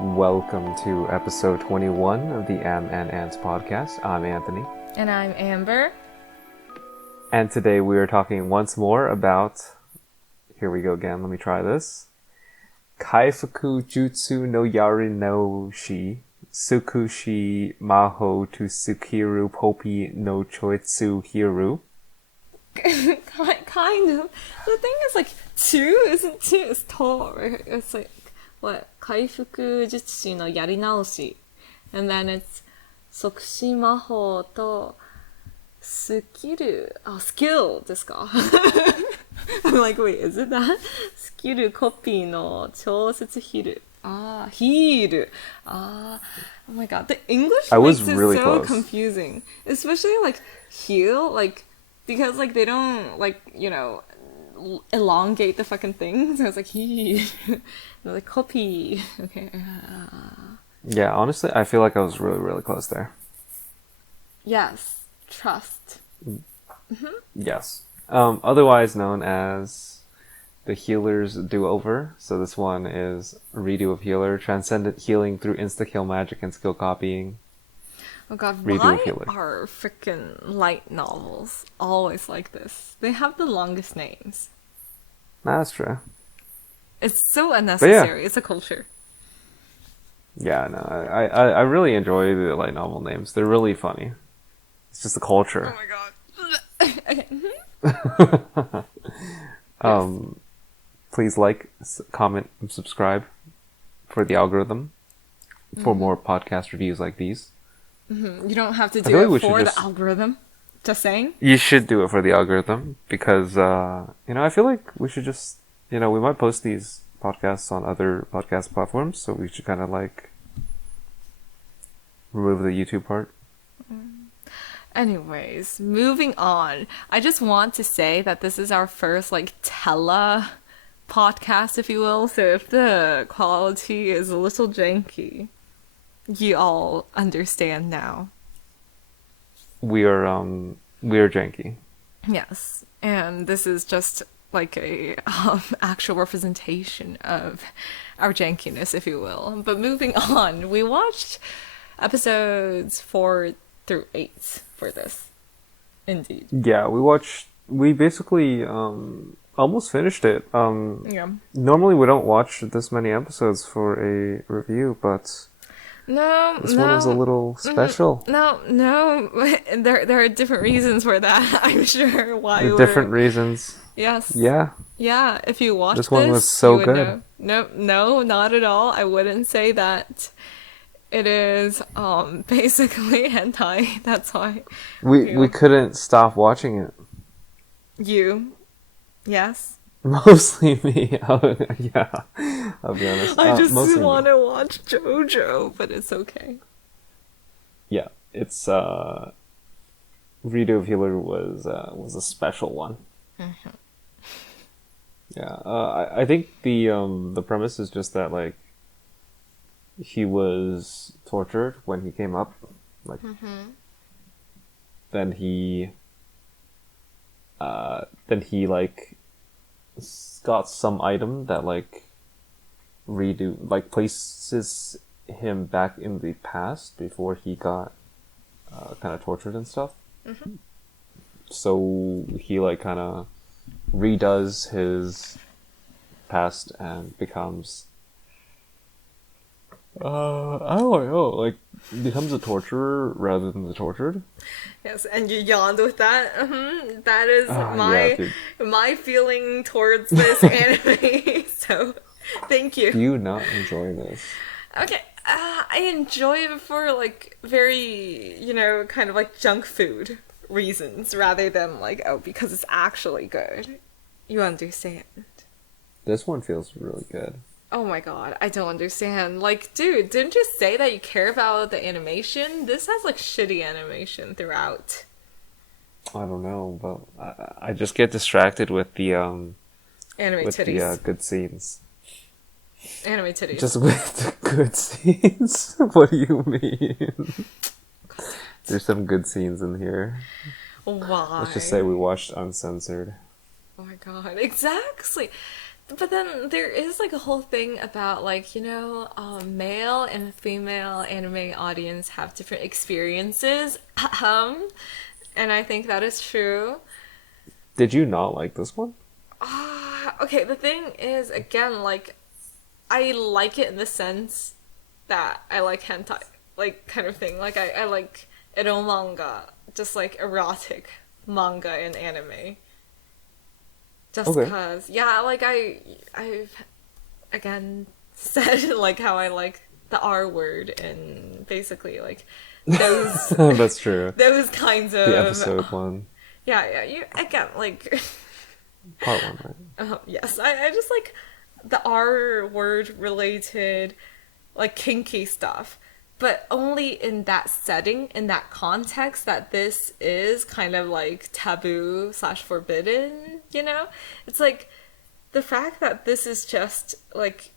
Welcome to episode 21 of the Amb Ant Podcast. I'm Anthony. And I'm Amber. And today we are talking once more about, here we go again, let me try this. Kaifuku Jutsu no Yari no Shi, Tsukushi Maho to Tsukiru Poppy no Choitsu Hiru. Kind of. The thing is, like, two isn't two, it's to, right? It's like, what? Kaifuku Jutsu no Yari Naoshi. And then it's Sokushi Maho to Skill. Oh, skill ですか? I'm like, wait, is it that? Skill copy no chosetsu hiru. Ah, hiru. Ah, oh my god. The English makes it really so confusing. Especially, like, heal, like, because, like, they don't, like, you know, elongate the fucking thing. So it's like, he. Like, copy. Okay. Yeah, honestly, I feel like I was really, really close there. Yes. Trust. Mm-hmm. Yes. Otherwise known as the Healer's Do-Over. So this one is a redo of Healer, Transcendent Healing through Insta-Kill Magic and Skill Copying. Oh god, why are freaking light novels always like this? They have the longest names. That's true. It's so unnecessary. Yeah. It's a culture. Yeah, no, I really enjoy the light novel names. They're really funny. It's just a culture. Oh my god. Okay. Yes. Please like, comment, and subscribe for the algorithm for more podcast reviews like these. Mm-hmm. You don't have to do it for the algorithm. Just saying. You should do it for the algorithm because, I feel like we should just, we might post these podcasts on other podcast platforms, so we should kind of like remove the YouTube part. Anyways, moving on. I just want to say that this is our first, like, tele podcast, if you will. So if the quality is a little janky, you all understand now. We are janky. Yes, and this is just like a actual representation of our jankiness, if you will. But moving on, we watched episodes 4 through 8 for this. Indeed. Yeah, we basically almost finished it. Yeah. Normally we don't watch this many episodes for a review, but this one was a little special. No. There are different reasons for that. I'm sure why. Different reasons. Yes. Yeah. Yeah. If you watch this one was so good. No, not at all. I wouldn't say that. It is basically hentai. That's why we couldn't stop watching it. You, yes. Mostly me. Yeah, I'll be honest. I just want to watch JoJo, but it's okay. Yeah, it's Redo of Healer was a special one. Mm-hmm. Yeah, I think the premise is just that, like, he was tortured when he came up, like, then he like got some item that like places him back in the past before he got kind of tortured and stuff. Mm-hmm. So he like kind of redoes his past and becomes I don't know, like, becomes a torturer rather than the tortured. Yes, and you yawned with that. That is my feeling towards this anime. So, thank you. Do you not enjoy this? Okay, I enjoy it for, like, very, kind of like junk food reasons, rather than like, because it's actually good. You understand? This one feels really good. Oh my god, I don't understand. Like, dude, didn't you say that you care about the animation? This has, like, shitty animation throughout. I don't know, but I just get distracted with the, anime titties. The, good scenes. Anime titties. Just with the good scenes? What do you mean? There's some good scenes in here. Why? Let's just say we watched uncensored. Oh my god, exactly. But then there is like a whole thing about like, male and female anime audience have different experiences. And I think that is true. Did you not like this one? Okay, the thing is, again, like, I like it in the sense that I like hentai, like, kind of thing. Like, I like ero manga, just like erotic manga and anime. Just Okay. because, yeah, like, I've, again, said, like, how I like the R word and basically, like, those, That's true. those kinds of... The episode one. Yeah, again, like... Part one, right? Yes, I just like the R word related, like kinky stuff, but only in that setting, in that context that this is kind of like taboo / forbidden, It's like the fact that this is just like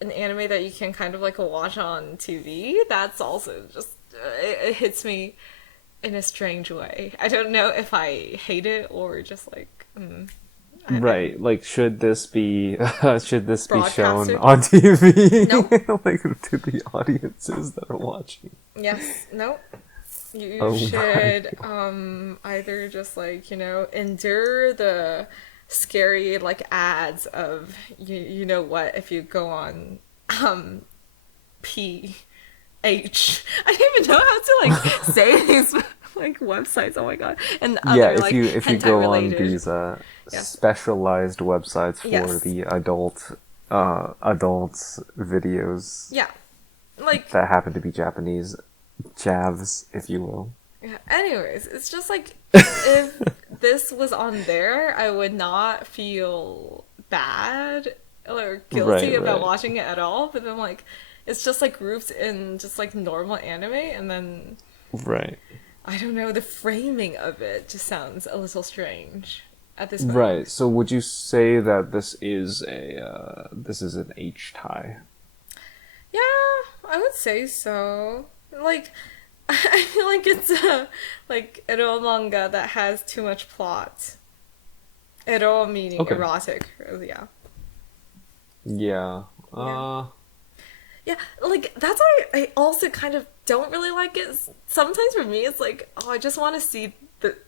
an anime that you can kind of like watch on TV, that's also just, it hits me in a strange way. I don't know if I hate it or just like, Right, like should this be shown Broadcasted? on TV? Nope. Like to the audiences that are watching. Yes, nope. You Oh my should either just like, endure the scary like ads of you know what if you go on PH. I don't even know how to like say these like websites. Oh my god. And other Yeah, if like you go on hentai-related. these Yes. specialized websites for Yes. the adult videos Yeah. Like that happen to be Japanese javs, if you will. yeah. Anyways, it's just like if this was on there, I would not feel bad or guilty about right. watching it at all. But then like it's just like grouped in just like normal anime, and then Right. I don't know, the framing of it just sounds a little strange at this point. Right. So would you say that this is an H tie? Yeah, I would say so. Like, I feel like it's a like ero manga that has too much plot. Ero meaning Okay. erotic. Yeah. Yeah. Yeah, like that's why I also kind of don't really like it. Sometimes for me, it's like, oh, I just want to see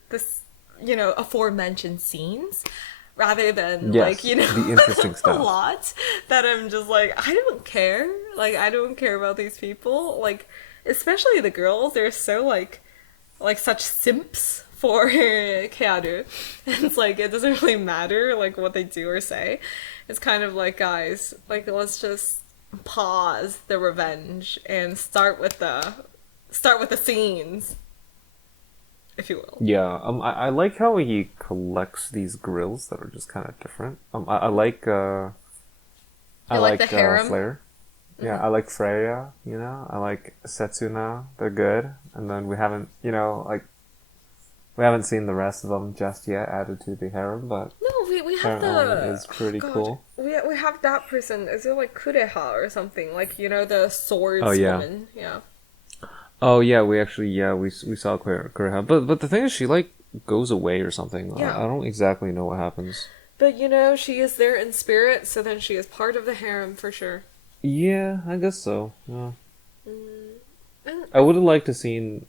this, aforementioned scenes, rather than Yes, like the interesting a stuff. lot that I'm just like, I don't care. Like I don't care about these people. Like especially the girls, they're so like such simps for Kearu. And it's like it doesn't really matter like what they do or say. It's kind of like, guys, like let's just pause the revenge and start with the scenes, if you will. Yeah. I like how he collects these grills that are just kind of different. I like I like the harem? Flare. Yeah, I like Freya. I like Setsuna. They're good. And then we haven't seen the rest of them just yet added to the harem, but No, we have apparently is pretty cool. We have that person. Is it like Kureha or something? Like the swords Oh, yeah. woman. Yeah. Oh yeah, we saw Kureha, but the thing is, she like goes away or something. Yeah. I don't exactly know what happens. But she is there in spirit, so then she is part of the harem for sure. Yeah, I guess so. Yeah. And I would have liked to seen,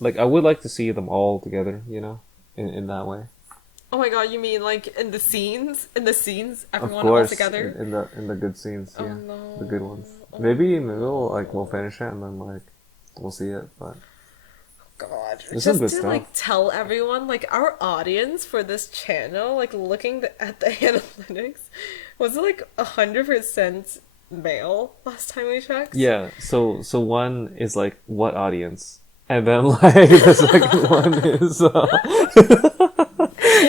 I would like to see them all together. In that way. oh my god, you mean like in the scenes? In the scenes, everyone Of course, all together? in the good scenes, Oh, yeah, no. the good ones. Oh. Maybe we'll finish it and then we'll see it, but. God, There's some just good to stuff. tell everyone, our audience for this channel, looking at the analytics, was it 100% male last time we checked? Yeah, so one is what audience? And then the second one is And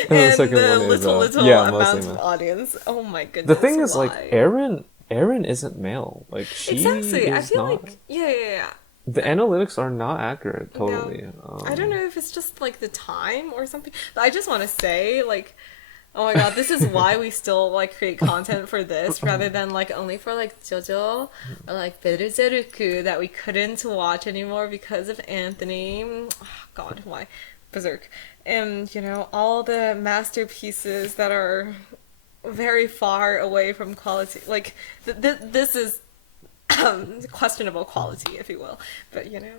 the second the one is little yeah, amount mostly of male. audience. Oh my The goodness. thing is why? Erin isn't male. She Exactly. I is feel not. like yeah. The analytics are not accurate totally. No. I don't know if it's just the time or something. But I just want to say oh my god, this is why we still create content for this rather than only for JoJo or Berserk that we couldn't watch anymore because of Anthony. Oh, god, why? Berserk. And all the masterpieces that are very far away from quality. Like, this is questionable quality, if you will. But, you know,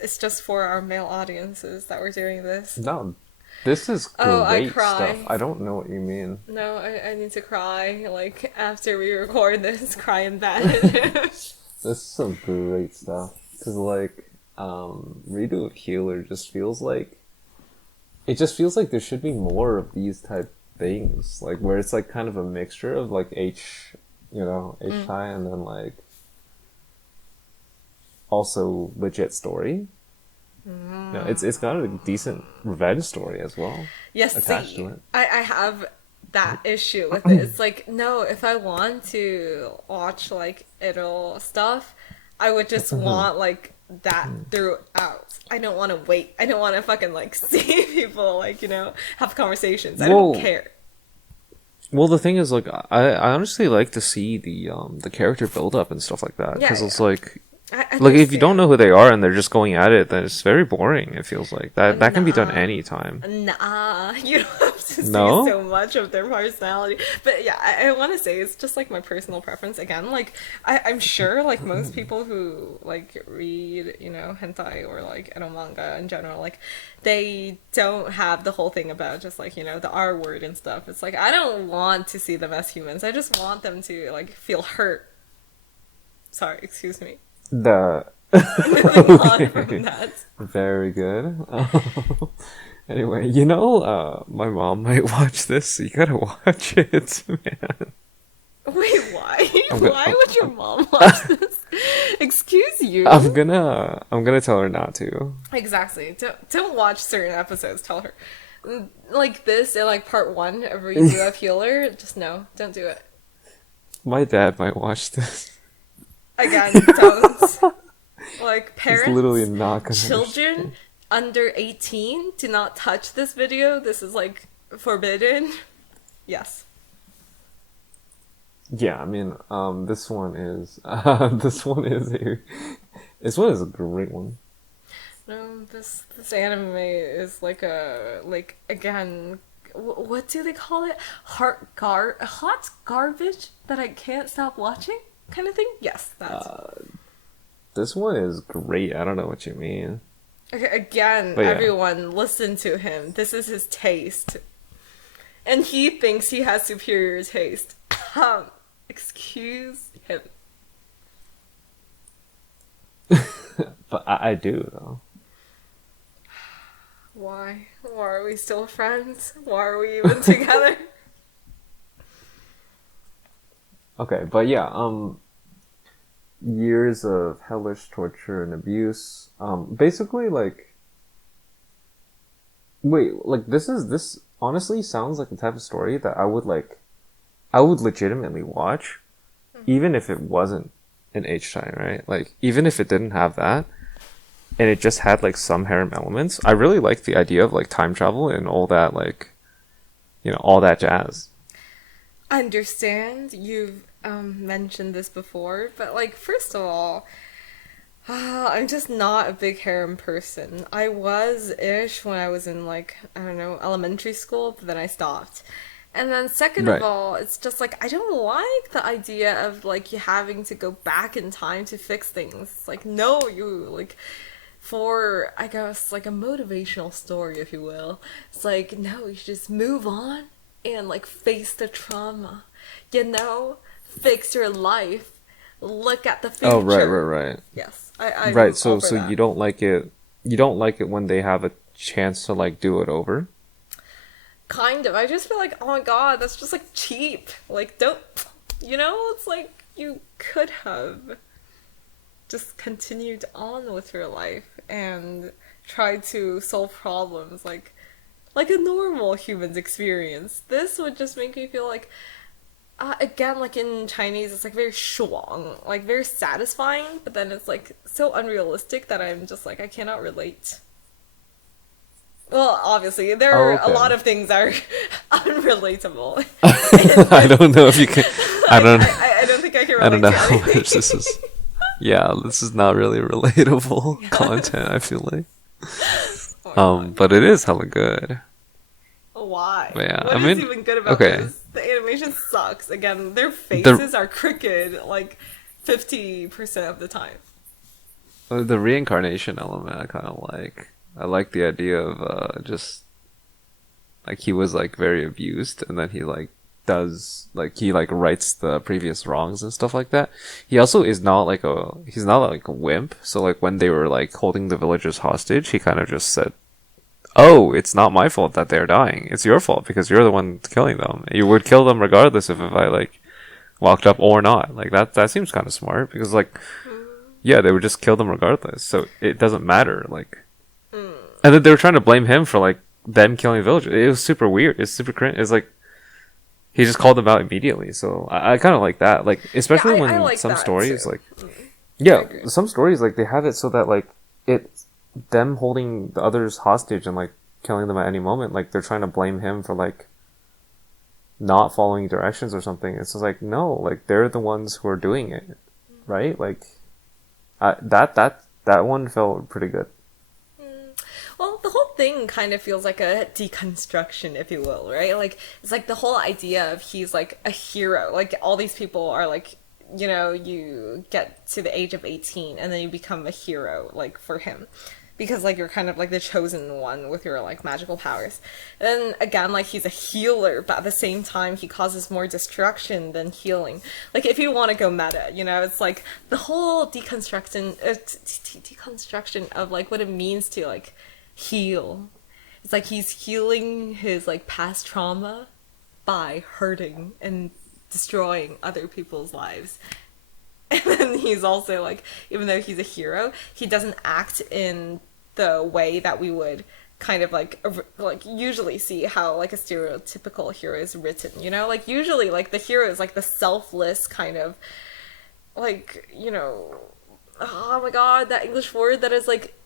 it's just for our male audiences that we're doing this. No, this is great stuff. I don't know what you mean. No, I need to cry, like, after we record this, cry in bed. This is some great stuff. Because, like, Redo of Healer just feels like... It just feels like there should be more of these type things. Like, where it's, like, kind of a mixture of, like, H-tai, and then, like, also legit story. No, it's got a decent revenge story as well. Yes, attached to it. I have that issue with it. It's like, no, if I want to watch like Ero stuff, I would just want like that throughout. I don't want to wait. I don't want to fucking like see people like, you know, have conversations. I don't care. Well, the thing is, like, I honestly like to see the character build up and stuff like that, because it's like. Like, if you don't know who they are and they're just going at it, then it's very boring, it feels like. That can be done anytime. Nah, you don't have to see so much of their personality. But yeah, I want to say it's just, like, my personal preference. Again, like, I'm sure, like, most people who, like, read, you know, hentai or, like, ero manga in general, like, they don't have the whole thing about just, like, you know, the R word and stuff. It's like, I don't want to see them as humans. I just want them to, like, feel hurt. Sorry, excuse me. Okay. Very good. Anyway, you know, my mom might watch this, so you gotta watch it, man. Wait, why? Why would your mom watch this? Excuse you. I'm gonna tell her not to. Exactly. Don't watch certain episodes. Tell her, like this, in like part 1 of Redo of Healer. Just no, don't do it. My dad might watch this. Again, don't. Like, parents, literally not gonna children under 18, do not touch this video. This is, like, forbidden. Yes. Yeah, I mean, this one is a great one. No, this anime is like again, what do they call it? Hot garbage that I can't stop watching? Kind of thing? Yes, that's this one is great. I don't know what you mean. Okay, again, everyone, listen to him. This is his taste. And he thinks he has superior taste. Excuse him. But I do, though. Why? Why are we still friends? Why are we even together? Okay, but yeah, years of hellish torture and abuse. Basically, like, this honestly sounds like the type of story that I would legitimately watch, even if it wasn't an H-tai, right? Like, even if it didn't have that, and it just had, like, some harem elements. I really like the idea of, like, time travel and all that, like, you know, all that jazz. I understand you've mentioned this before, but, like, first of all, I'm just not a big harem person. I was-ish when I was in, like, I don't know, elementary school, but then I stopped. And then second of all, it's just, like, I don't like the idea of, like, you having to go back in time to fix things. It's like, no, you, like, for, I guess, like, a motivational story, if you will. It's like, no, you should just move on and, like, face the trauma. You know? Fix your life. Look at the future. Oh, right. Yes. I right, so that. you don't like it when they have a chance to, like, do it over? Kind of. I just feel like, oh my god, that's just, like, cheap. Like, don't, you know? It's like, you could have just continued on with your life and tried to solve problems like a normal human's experience. This would just make me feel like, again, like in Chinese, it's like very shuang, like very satisfying, but then it's like so unrealistic that I'm just like, I cannot relate. Well, obviously, there are a lot of things are unrelatable. I don't know if you can. I don't think I can relate. I don't know how much this is. Yeah, this is not really relatable content, I feel like. But it is hella good. Why? But yeah, What is even good about this? The animation sucks. Again, their faces are crooked like 50% of the time. The reincarnation element I kind of like. I like the idea of just like he was like very abused, and then he like does like he like rights the previous wrongs and stuff like that. He also is not like he's not like a wimp. So like when they were like holding the villagers hostage, he kind of just said, "Oh, it's not my fault that they're dying. It's your fault because you're the one killing them. You would kill them regardless if I like walked up or not." Like that seems kind of smart because like yeah, they would just kill them regardless. So it doesn't matter like. And then they were trying to blame him for like them killing villagers. It was super weird. It's super cringe. It's like he just called them out immediately. So I kind of like that. Like especially when like some stories too. like yeah, some stories like they have it so that like it's them holding the others hostage and like killing them at any moment. Like they're trying to blame him for like not following directions or something. It's just like no, like they're the ones who are doing it, right? Like that one felt pretty good. Well, the whole thing kind of feels like a deconstruction, if you will, right? Like, it's like the whole idea of he's like a hero. Like, all these people are like, you know, you get to the age of 18 and then you become a hero, like, for him. Because, like, you're kind of like the chosen one with your, like, magical powers. And then, again, like, he's a healer, but at the same time, he causes more destruction than healing. Like, if you want to go meta, you know, it's like the whole deconstruction of, like, what it means to, like, heal. It's like he's healing his like past trauma by hurting and destroying other people's lives. And then he's also like, even though he's a hero, he doesn't act in the way that we would kind of like usually see how like a stereotypical hero is written, you know? Like usually like the hero is like the selfless kind of like, you know, oh my god, that English word that is like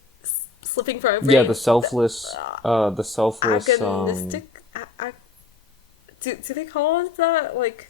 slipping from my brain. Yeah, the selfless. Agonistic. Do they call it that? Like,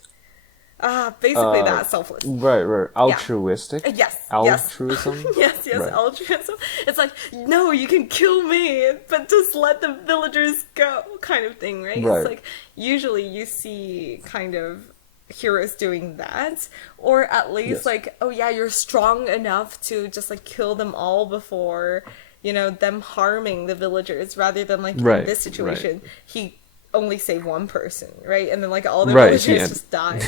basically that selfless. Right. Altruistic. Yeah. Yes. Altruism. Yes. Right. Altruism. It's like, no, you can kill me, but just let the villagers go, kind of thing, right? Right. It's like usually you see kind of heroes doing that, or at least like, oh yeah, you're strong enough to just like kill them all before, you know, them harming the villagers, rather than like in this situation, he only saved one person, right? And then like all the villagers just died.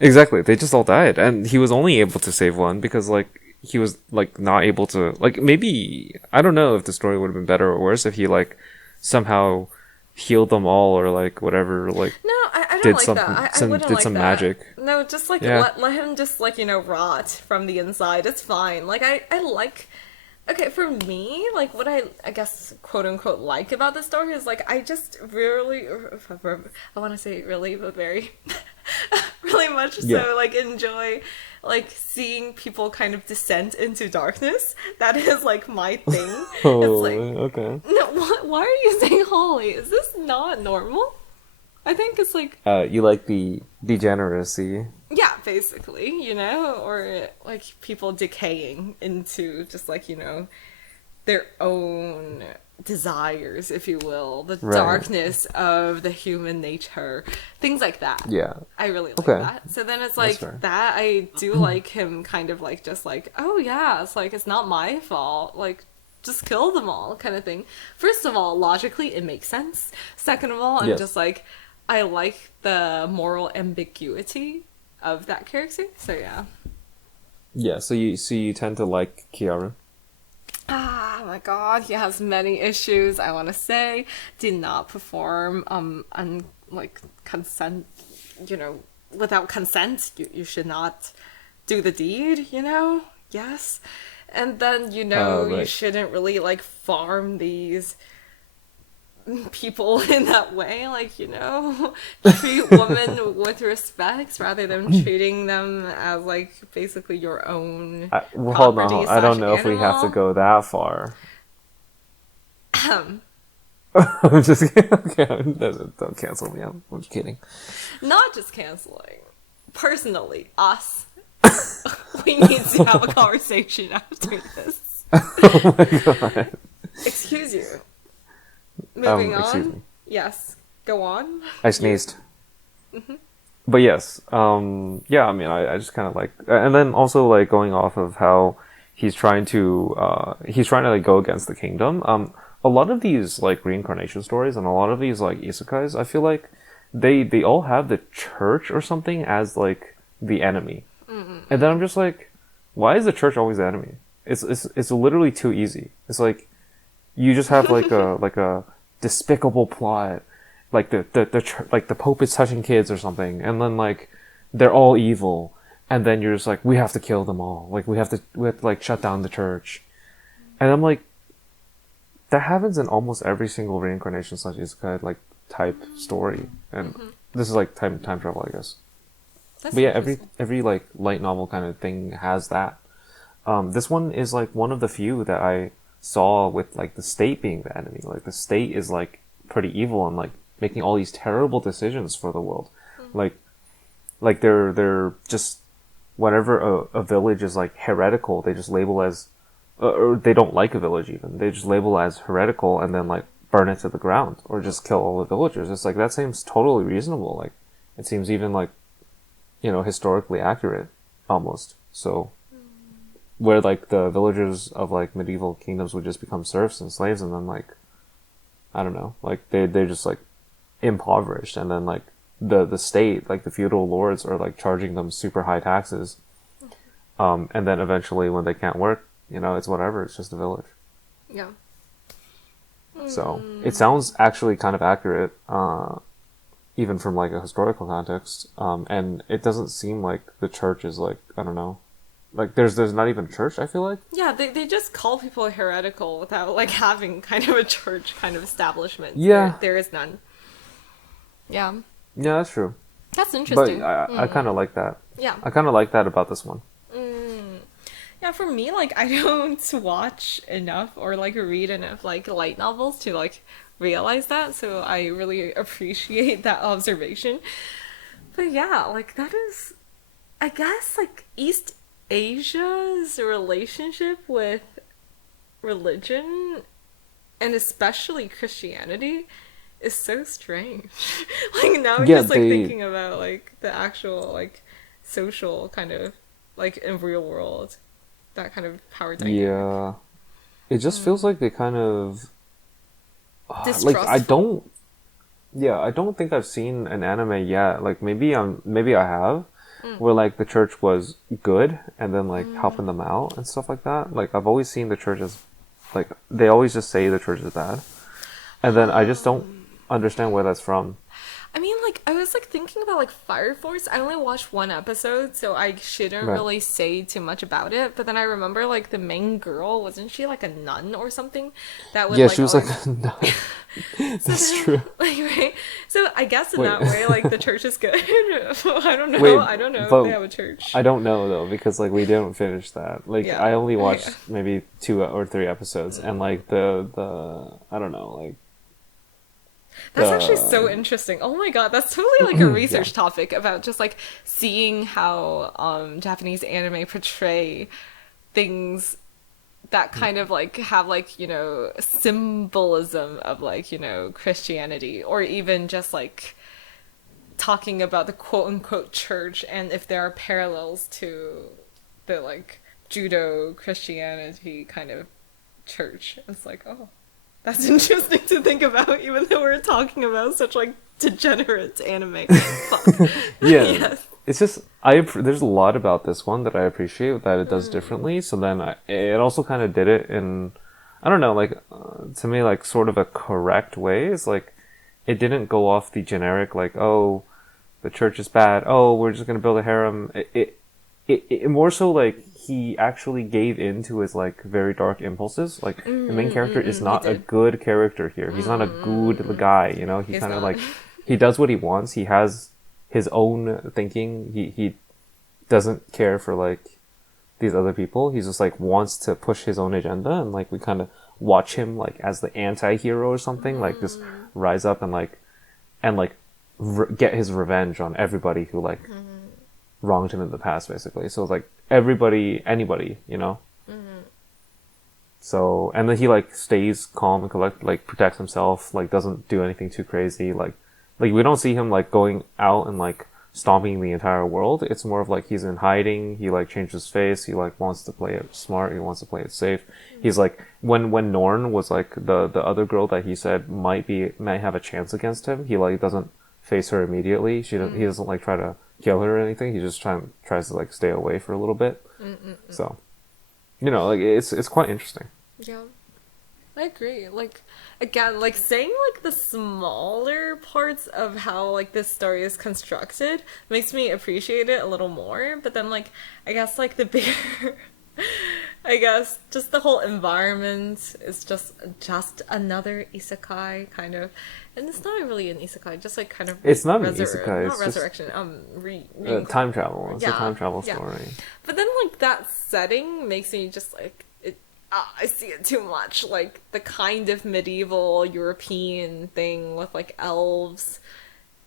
Exactly, they just all died, and he was only able to save one because like he was like not able to like maybe I don't know if the story would have been better or worse if he like somehow healed them all or like whatever like no I don't did like some, that. I wouldn't did like some that. magic. No, just like let him just like, you know, rot from the inside. It's fine. Like I like. Okay, for me, like, what I guess, quote-unquote, like about the story is, like, I just really, I want to say really, but very, really much so, like, enjoy, like, seeing people kind of descend into darkness. That is, like, my thing. Oh, it's like, okay. No, why are you saying holy? Is this not normal? I think it's, like... you like the degeneracy. Yeah, basically, you know, or like people decaying into just like, you know, their own desires, if you will, the darkness of the human nature, things like that. Yeah. I really like that. So then it's like that I do like him kind of like just like, oh yeah, it's like, it's not my fault. Like, just kill them all kind of thing. First of all, logically, it makes sense. Second of all, I'm just like, I like the moral ambiguity of that character, so yeah. Yeah, so you tend to like Kiara. Ah, my god, he has many issues, I want to say. Did not perform, like, consent, you know, without consent, you should not do the deed, you know? Yes. And then, you know, you shouldn't really, like, farm these people in that way, like, you know, treat women with respect rather than treating them as like basically your own hold on, I don't know if we have to go that far. I'm just kidding. Okay, don't cancel me. I'm just kidding. Not just canceling. Personally, us. We need to have a conversation after this. Oh my god. Excuse you. Moving excuse on. me. Yes. Go on. I sneezed. But yes, yeah, I mean, I just kind of like, and then also like going off of how he's trying to like go against the kingdom. A lot of these like reincarnation stories and a lot of these like isekais, I feel like they all have the church or something as like the enemy. And then I'm just like, why is the church always the enemy? It's literally too easy. It's like, you just have like a despicable plot, like like the Pope is touching kids or something, and then like they're all evil, and then you're just like, we have to kill them all, like we have to like shut down the church, and I'm like, that happens in almost every single reincarnation / isekai like type story, and this is like time travel, I guess. That's But yeah, every like light novel kind of thing has that. This one is like one of the few that I saw with like the state being the enemy. Like the state is like pretty evil and like making all these terrible decisions for the world. Like they're just, whenever a village is like heretical, they just label as, or they don't like a village even. They just label as heretical and then like burn it to the ground or just kill all the villagers. It's like, that seems totally reasonable. Like it seems even like, you know, historically accurate almost. So where like the villagers of like medieval kingdoms would just become serfs and slaves, and then like, I don't know, like they're just like impoverished, and then like the state, like the feudal lords, are like charging them super high taxes, and then eventually when they can't work, you know, it's whatever, it's just a village. Yeah. So it sounds actually kind of accurate, even from like a historical context, and it doesn't seem like the church is like, I don't know, like there's not even a church, I feel like. Yeah, they just call people heretical without like having kind of a church kind of establishment. Yeah. There is none. Yeah. Yeah, that's true. That's interesting. But I kind of like that. Yeah. I kind of like that about this one. Yeah, for me, like, I don't watch enough or, like, read enough, like, light novels to, like, realize that, so I really appreciate that observation. But yeah, like, that is, I guess, like, East Asia's relationship with religion, and especially Christianity, is so strange. Like, now I'm just, like, thinking about, like, the actual, like, social kind of, like, in real world, that kind of power dynamic. Yeah. It just feels like they kind of... Distrustful. like, I don't think I've seen an anime yet. Like, maybe I have, where, like, the church was good, and then, like, helping them out and stuff like that. Like, I've always seen the church as, like, they always just say the church is bad. And then I just don't understand where that's from. I mean, like, I was, like, thinking about, like, Fire Force. I only watched one episode, so I shouldn't really say too much about it. But then I remember, like, the main girl, wasn't she, like, a nun or something? That would, Yeah, like, she was, like, a nun. That's true. Like, right? So I guess in that way, like, the church is good. I don't know. Wait, I don't know but if they have a church. I don't know, though, because, like, we didn't finish that. Like, Yeah. I only watched maybe 2 or 3 episodes, and, like, the I don't know, like... That's actually so interesting. Oh my god, that's totally like a research topic about just like seeing how Japanese anime portray things that kind of like have like, you know, symbolism of like, you know, Christianity, or even just like talking about the quote unquote church, and if there are parallels to the like Judo Christianity kind of church. It's like, oh, that's interesting to think about, even though we're talking about such like degenerate anime. Fuck. Yeah. Yes. It's just, there's a lot about this one that I appreciate that it does differently. So then it also kind of did it in, I don't know, like, to me, like, sort of a correct way. It's like, it didn't go off the generic, like, oh, the church is bad. Oh, we're just going to build a harem. It more so, like, he actually gave in to his, like, very dark impulses. Like, the main character is not a good character here. He's not a good guy, you know? He kind of, like, he does what he wants. He has his own thinking. He doesn't care for, like, these other people. He's just, like, wants to push his own agenda. And, like, we kind of watch him, like, as the anti-hero or something. Like, just rise up and, like, get his revenge on everybody who, like, wronged him in the past, basically. So it's like anybody, you know? So, and then he, like, stays calm and collect, like, protects himself, like, doesn't do anything too crazy, like, like we don't see him like going out and like stomping the entire world. It's more of like he's in hiding. He like changed his face. He like wants to play it smart. He wants to play it safe. He's like when Norn was like the other girl that he said might have a chance against him. He like doesn't face her immediately. He doesn't like try to kill her or anything. He just tries to like stay away for a little bit. So, you know, like it's quite interesting. Yeah, I agree. Like, again, like saying like the smaller parts of how like this story is constructed makes me appreciate it a little more. But then like, I guess like the bigger, I guess just the whole environment is just another isekai kind of, and it's not really an isekai, just like kind of it's not an isekai. Not it's resurrection. time travel. It's a time travel story. But then like that setting makes me just like. I see it too much, like the kind of medieval European thing with like elves,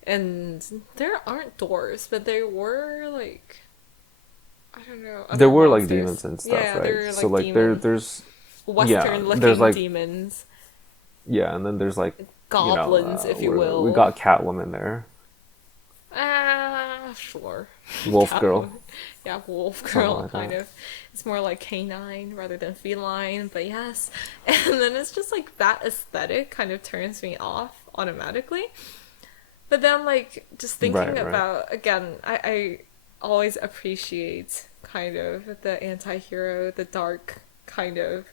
and there aren't dwarves, but there were like, I don't know. There were monsters. like demons and stuff, yeah, right? There were, like, so like there's Western-looking demons. Yeah, and then there's like goblins, if you will. We got Catwoman there. Sure. Wolf girl. Yeah, wolf girl, like kind of. It's more like canine rather than feline, but yes. And then it's just like that aesthetic kind of turns me off automatically. But then, like, just thinking about, again, I always appreciate kind of the anti-hero, the dark kind of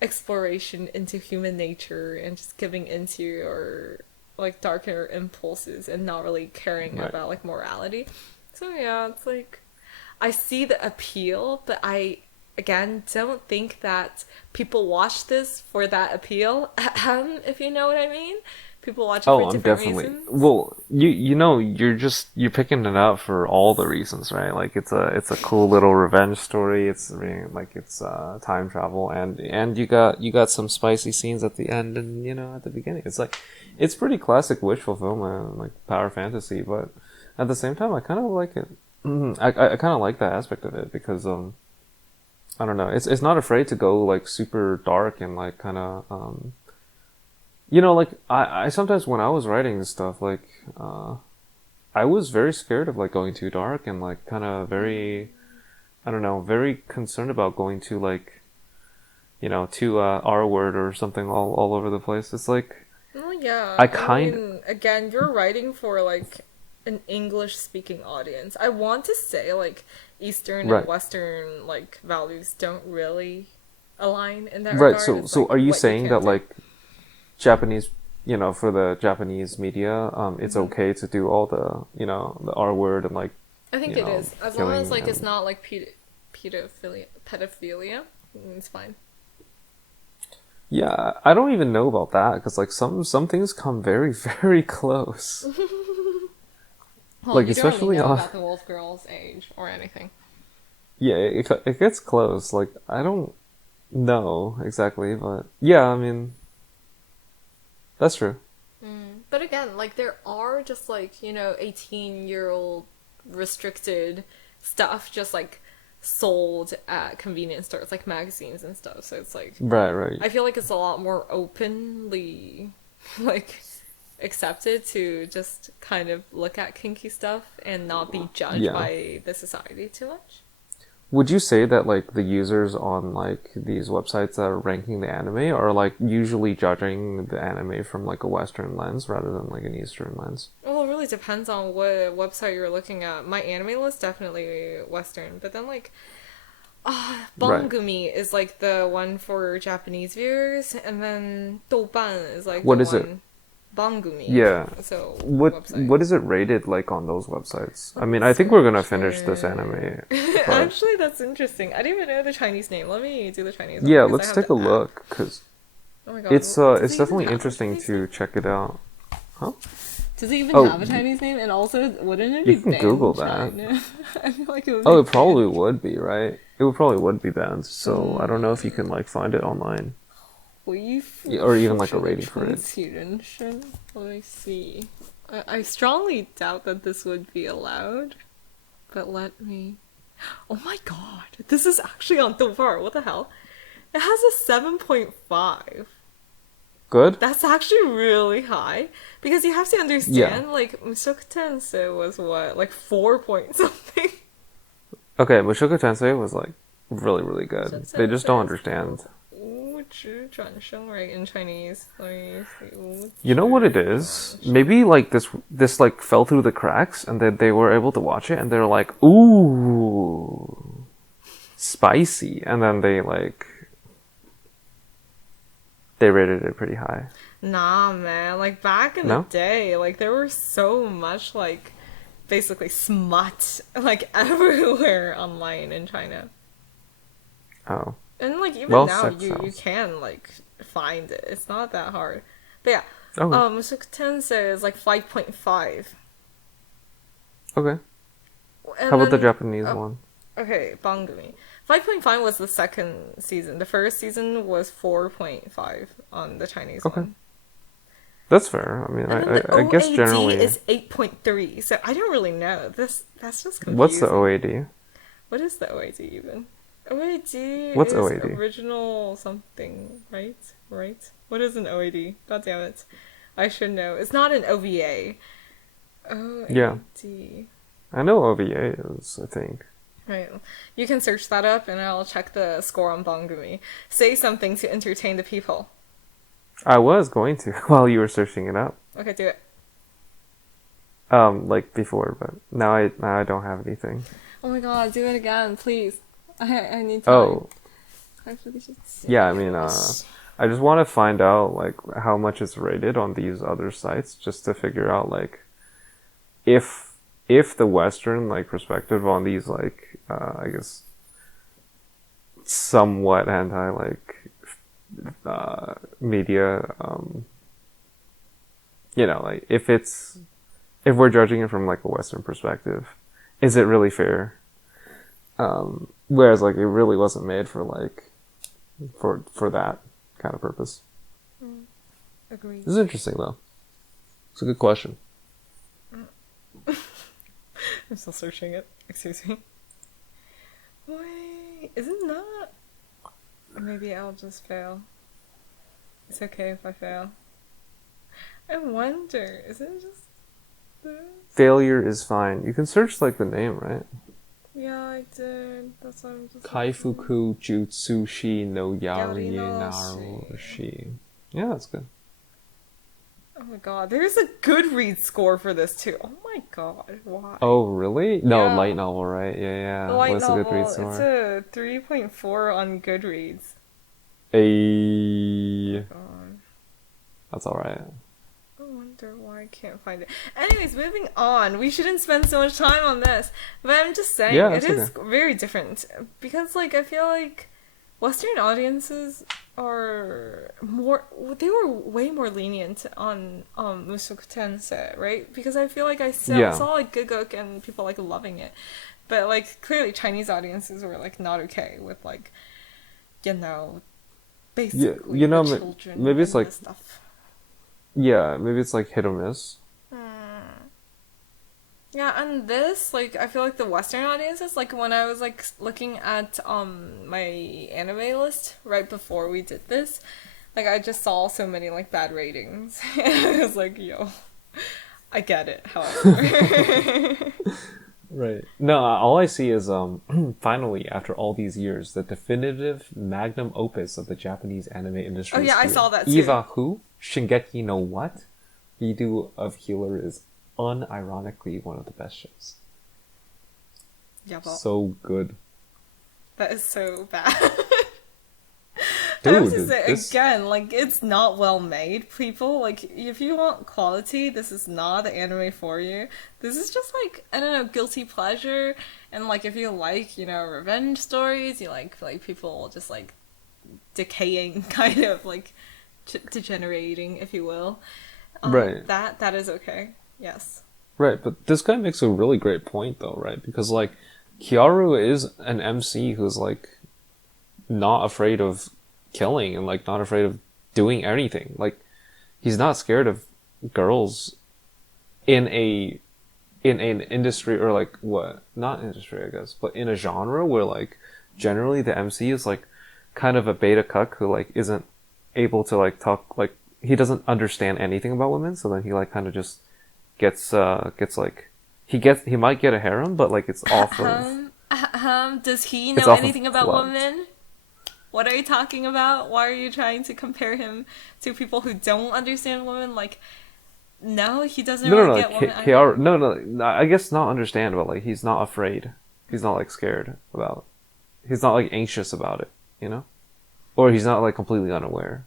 exploration into human nature and just giving into your like darker impulses and not really caring about like morality. So yeah, it's like I see the appeal, but I again don't think that people watch this for that appeal. If you know what I mean. People watch it for different reasons. Well, you know, you're picking it up for all the reasons, right? Like it's a cool little revenge story. It's time travel, and you got some spicy scenes at the end and at the beginning. It's like it's pretty classic wish fulfillment, like power fantasy, but at the same time, I kind of like it. I kind of like that aspect of it because I don't know. It's not afraid to go like super dark and like kind of like I sometimes when I was writing this stuff, like I was very scared of like going too dark and like kind of very, I don't know, very concerned about going to like, to R word or something all over the place. It's like, oh yeah, I mean, again, you're writing for like an English speaking audience. I want to say like Eastern and Western like values don't really align in that regard. Right. So are you saying that like Japanese, for the Japanese media, it's okay to do all the, the R word and like. I think it is, as long as like it's not like pedophilia, it's fine. Yeah, I don't even know about that because like some things come very very close. Well, like you especially don't really know about the wolf girl's age or anything. Yeah, it gets close. Like I don't know exactly, but yeah, I mean. That's true. But again, like there are just like 18-year-old restricted stuff just like sold at convenience stores, like magazines and stuff. So it's like right. I feel like it's a lot more openly like accepted to just kind of look at kinky stuff and not be judged by the society too much. Would you say that like the users on like these websites that are ranking the anime are like usually judging the anime from like a Western lens rather than like an Eastern lens? Well, it really depends on what website you're looking at. My anime list definitely Western, but then like Bangumi is like the one for Japanese viewers, and then Douban is like what is it? Bangumi. Yeah. So what is it rated like on those websites? I mean, I think we're gonna finish this anime. Actually, that's interesting. I didn't even know the Chinese name. Let me do the Chinese. Yeah, let's take a look because it's definitely interesting to check it out. Huh? Does it even have a Chinese name? And also, wouldn't it be you can Google that. I feel like it would. It probably would be, right? It probably would be banned. So I don't know if you can like find it online. Or even like a rating for it. Let me see. I strongly doubt that this would be allowed, but let me. Oh my god, this is actually on Douban. What the hell? It has a 7.5. Good? That's actually really high. Because you have to understand, like, Mushoku Tensei was what? Like 4 point something? Okay, Mushoku Tensei was like really, really good. Mushoku They just don't Tensei is understand. 无知转生, right, in Chinese. Let me see. 无知 You know what it is? Maybe like this like fell through the cracks, and then they were able to watch it, and they're like, ooh, spicy, and then they rated it pretty high. Nah, man. Like, back in No? the day, like, there was so much, like, basically smut, like, everywhere online in China. Oh, And, like, even Well, now, sex you sells. can, like, find it. It's not that hard. But yeah, okay, Mushoku Tensei is, like, 5.5. okay. And How about the then- Japanese oh, one? Okay, Bangumi. 5.5 was the second season. The first season was 4.5 on the Chinese Okay. one. That's fair. I mean, And then the I guess OAD generally. is 8.3, so I don't really know. That's just confusing. What's the OAD? What is the OAD even? OAD What's is OAD? original something, right? Right? What is an OAD? God damn it. I should know. It's not an OVA. OAD. Yeah. I know OVA is, I think. Right. You can search that up and I'll check the score on Bangumi. Say something to entertain the people. I was going to while you were searching it up. Okay, do it. Like before, but now I don't have anything. Oh my god, do it again, please. I need time. Oh, I really should say yeah, I mean, this. I just want to find out like how much it's rated on these other sites, just to figure out like if the Western like perspective on these like I guess somewhat anti like media, you know, like if we're judging it from like a Western perspective, is it really fair? Whereas like it really wasn't made for like for that kind of purpose. Agreed. This is interesting though. It's a good question. I'm still searching it. Excuse me. Wait, is it not? Maybe I'll just fail. It's okay if I fail. I wonder, is it just this? Failure is fine. You can search like the name, right? Yeah, I did. That's why I'm just. Kaifuku Jutsushi no Yari Yarinashi. Narushi. Yeah, that's good. Oh my god, there's a Goodreads score for this too. Oh my god, why? Oh, really? No, Yeah. light novel, right? Yeah. The light What's novel, a Goodreads it's score? a 3.4 on Goodreads. God. That's alright. I wonder why I can't find it. Anyways, moving on. We shouldn't spend so much time on this. But I'm just saying, Yeah, it it's is very different. Because, like, I feel like Western audiences are more... They were way more lenient on Mushoku Tensei, right? Because I feel like I Yeah. saw like, Guguk and people, like, loving it. But, like, clearly Chinese audiences were, like, not okay with, like, you know, basically you know, the children maybe it's and like- this stuff. Yeah, maybe it's like hit or miss. Yeah, and this, like, I feel like the Western audiences, like, when I was, like, looking at, my anime list right before we did this, like, I just saw so many, like, bad ratings. And I was like, yo, I get it, however. Right. No, all I see is finally, after all these years, the definitive magnum opus of the Japanese anime industry. Oh, yeah, is I here. saw that too. Eva who? Shingeki no what? Redo of Healer is unironically one of the best shows. Yeah, well, So good. that is so bad. Dude, I have to say, this- again, like, it's not well made, people. Like, if you want quality, this is not the anime for you. This is just, like, I don't know, guilty pleasure. And, like, if you like, you know, revenge stories, you like people just, like, decaying, kind of, like, degenerating, if you will. Right. That is okay. Yes. Right, but this guy makes a really great point though, right? Because like Kiaru is an MC who's like not afraid of killing and like not afraid of doing anything. Like he's not scared of girls in an industry or like what? Not industry, I guess, but in a genre where like generally the MC is like kind of a beta cuck who like isn't able to like talk like he doesn't understand anything about women, so then he like kind of just gets like he might get a harem, but like it's off of Does he it's know off of anything about clout. women? What are you talking about? Why are you trying to compare him to people who don't understand women? Like, no, he doesn't really get women. No, I guess not understand, but like he's not afraid. He's not like scared about it. He's not like anxious about it, you know? Or he's not like completely unaware.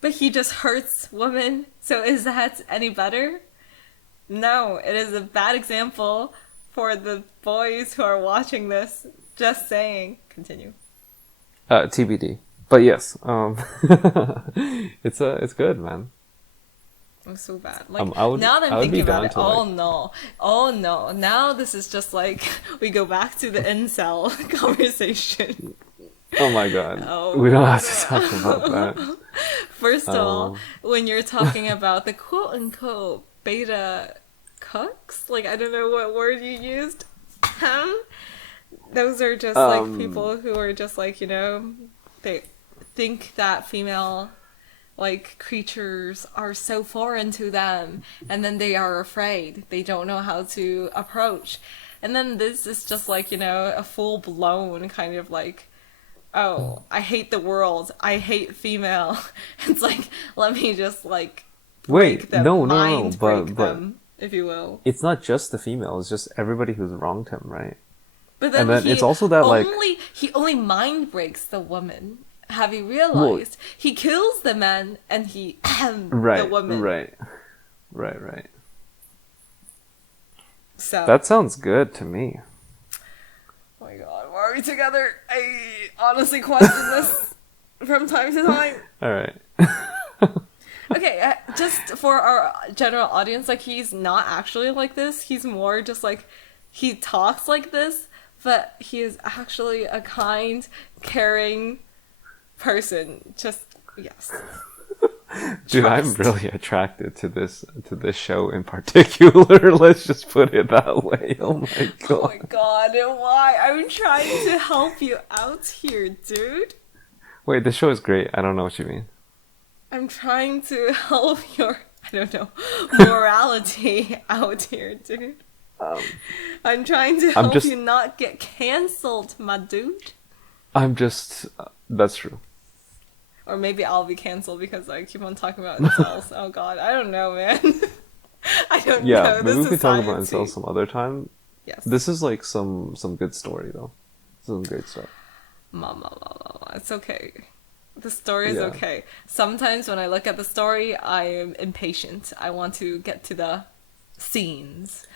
But he just hurts women. So is that any better? No, it is a bad example for the boys who are watching this. Just saying. Continue. TBD. But yes, it's good, man. It was so bad. Like now that I I'm would thinking be down about it, to, like, oh no. Now this is just like we go back to the incel conversation. Oh my god. Oh, we don't have to talk about that. First of all, when you're talking about the quote unquote beta cucks, like I don't know what word you used. Those are just like people who are just like, you know, they think that female like creatures are so foreign to them, and then they are afraid. They don't know how to approach. And then this is just like, you know, a full blown kind of like, oh, I hate the world. I hate female. It's like, let me just like break them, break them, if you will. It's not just the female, it's just everybody who's wronged him, right? But then, and then it's also that he only mind breaks the woman. Have you realized? He kills the man and he the woman. Right. So that sounds good to me. Oh my god, why are we together? I honestly question this from time to time. All right. Okay, just for our general audience, like he's not actually like this. He's more just like he talks like this, but he is actually a kind, caring person. Just yes. Dude, I'm really attracted to this show in particular. Let's just put it that way. Oh my god. Oh my god, why? I'm trying to help you out here, dude. Wait, the show is great. I don't know what you mean. I'm trying to help your, I don't know, morality out here, dude. I'm trying to help you not get cancelled, my dude. That's true. Or maybe I'll be cancelled because I keep on talking about incels. Oh god, I don't know, man. I don't know. Yeah, maybe we could talk about incels some other time. Yes. This is like some good story, though. Some great stuff. It's okay. The story is okay. Sometimes when I look at the story, I am impatient. I want to get to the scenes.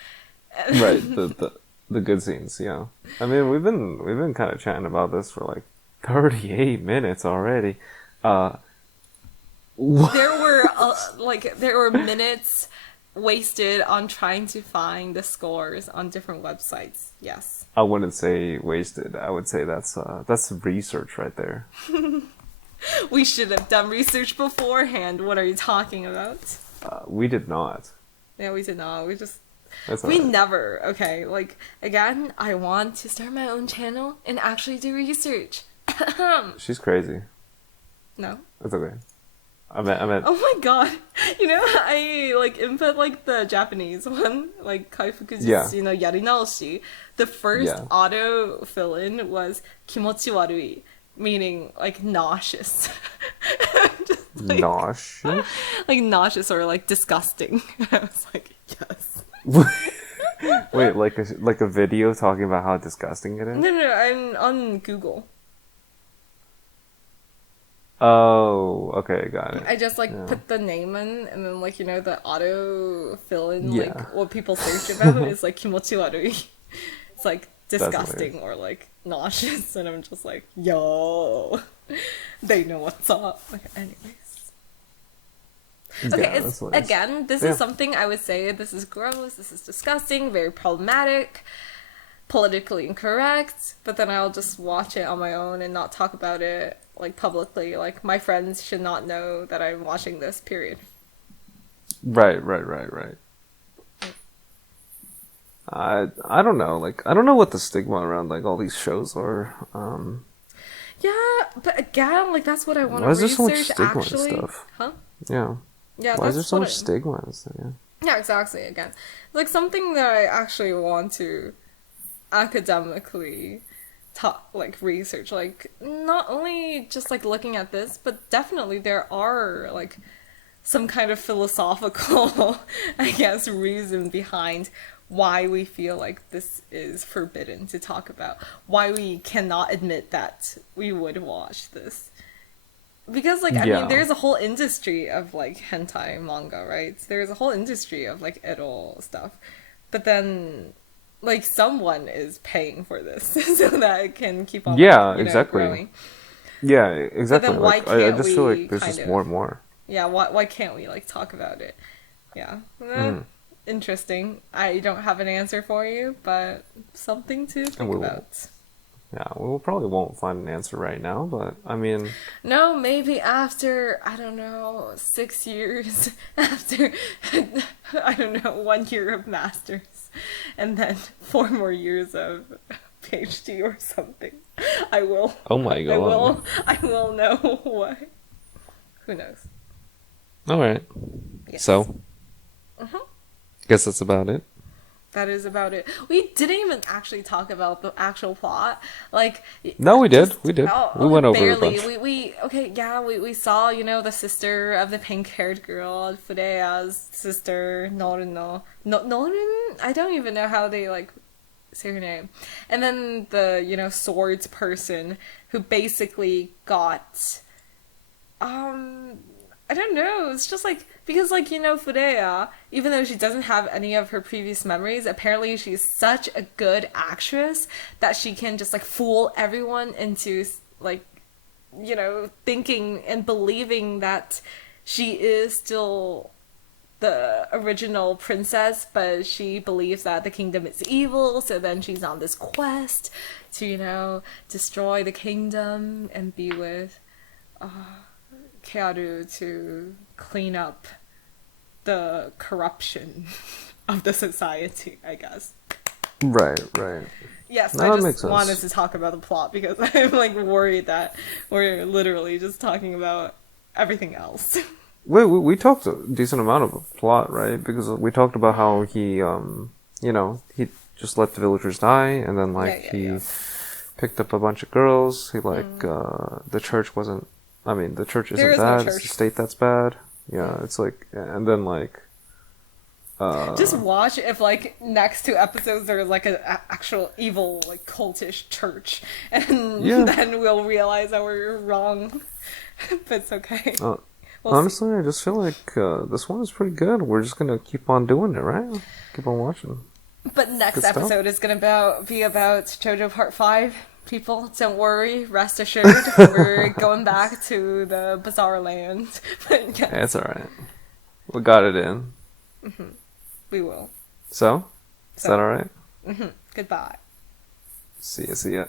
Right, the good scenes, yeah. I mean, we've been kind of chatting about this for like 38 minutes already. There were minutes wasted on trying to find the scores on different websites. Yes. I wouldn't say wasted. I would say that's research right there. We should have done research beforehand. What are you talking about? We did not. Yeah, we did not. We never. Okay, like again, I want to start my own channel and actually do research. She's crazy. No. It's okay. I meant. Oh my god! You know, I like input like the Japanese one, like kaifuku jutsu no yarinaoshi. The first auto fill in was kimochi warui, meaning like nauseous. Just, like, nauseous? Like nauseous or like disgusting. I was like, yes. Wait, like a video talking about how disgusting it is? No, I'm on Google. Oh, okay, got it. I just put the name in, and then like, you know, the auto fill in like what people search about is like kimochi warui. It's like disgusting or like nauseous, and I'm just like, yo, they know what's up. Okay, anyways. Okay, this is something I would say this is gross, this is disgusting, very problematic, politically incorrect, but then I'll just watch it on my own and not talk about it like publicly. Like my friends should not know that I'm watching this, period. Right. I don't know, like I don't know what the stigma around like all these shows are. Yeah, but again, like that's what I want to research. research. Why is there so much stigma actually, and stuff? huh? Yeah. Yeah, Why is there that's so what much stigma in this thing? Yeah. Yeah, exactly. Again, like something that I actually want to academically like research, like not only just like looking at this, but definitely there are like some kind of philosophical, I guess, reason behind why we feel like this is forbidden to talk about, why we cannot admit that we would watch this. Because, like, I mean, there's a whole industry of, like, hentai manga, right? There's a whole industry of, like, edo stuff. But then, like, someone is paying for this so that it can keep on, exactly. growing. Yeah, exactly. But then why like, I can't just we feel like there's just more and more. Yeah, why can't we, like, talk about it? Yeah. Interesting. I don't have an answer for you, but something to think about. Yeah, we probably won't find an answer right now, but I mean... No, maybe after, I don't know, 6 years, after, I don't know, 1 year of master's, and then 4 more years of PhD or something. I will. Oh my god. I will know what. Who knows? Alright. Yes. So, guess that's about it. That is about it. We didn't even actually talk about the actual plot. Like, no, we did. We did. We went over barely. a bunch. We saw, the sister of the pink-haired girl, Fureya's sister, Norun. Norun? I don't even know how they, like, say her name. And then the, swords person who basically got, I don't know, it's just like, because like, Fureya, even though she doesn't have any of her previous memories, apparently she's such a good actress that she can just like fool everyone into like, thinking and believing that she is still the original princess, but she believes that the kingdom is evil, so then she's on this quest to, destroy the kingdom and be with, Kearu to clean up the corruption of the society, I guess. Right. Yes, No, I just that wanted to talk about the plot because I'm like worried that we're literally just talking about everything else. We talked a decent amount of a plot, right? Because we talked about how he, he just let the villagers die, and then he picked up a bunch of girls. He the church wasn't. I mean, the church isn't bad. It's the state that's bad. Yeah, it's like, and then just watch if next 2 episodes there's an actual evil cultish church, and then we'll realize that we're wrong. But it's okay. Honestly, see. I just feel like this one is pretty good. We're just gonna keep on doing it, right? Keep on watching. But next episode is gonna be about JoJo Part 5. People, don't worry, rest assured, we're going back to the bizarre land. But yes. It's alright. We got it in. We will. So? Is that alright? Goodbye. See ya.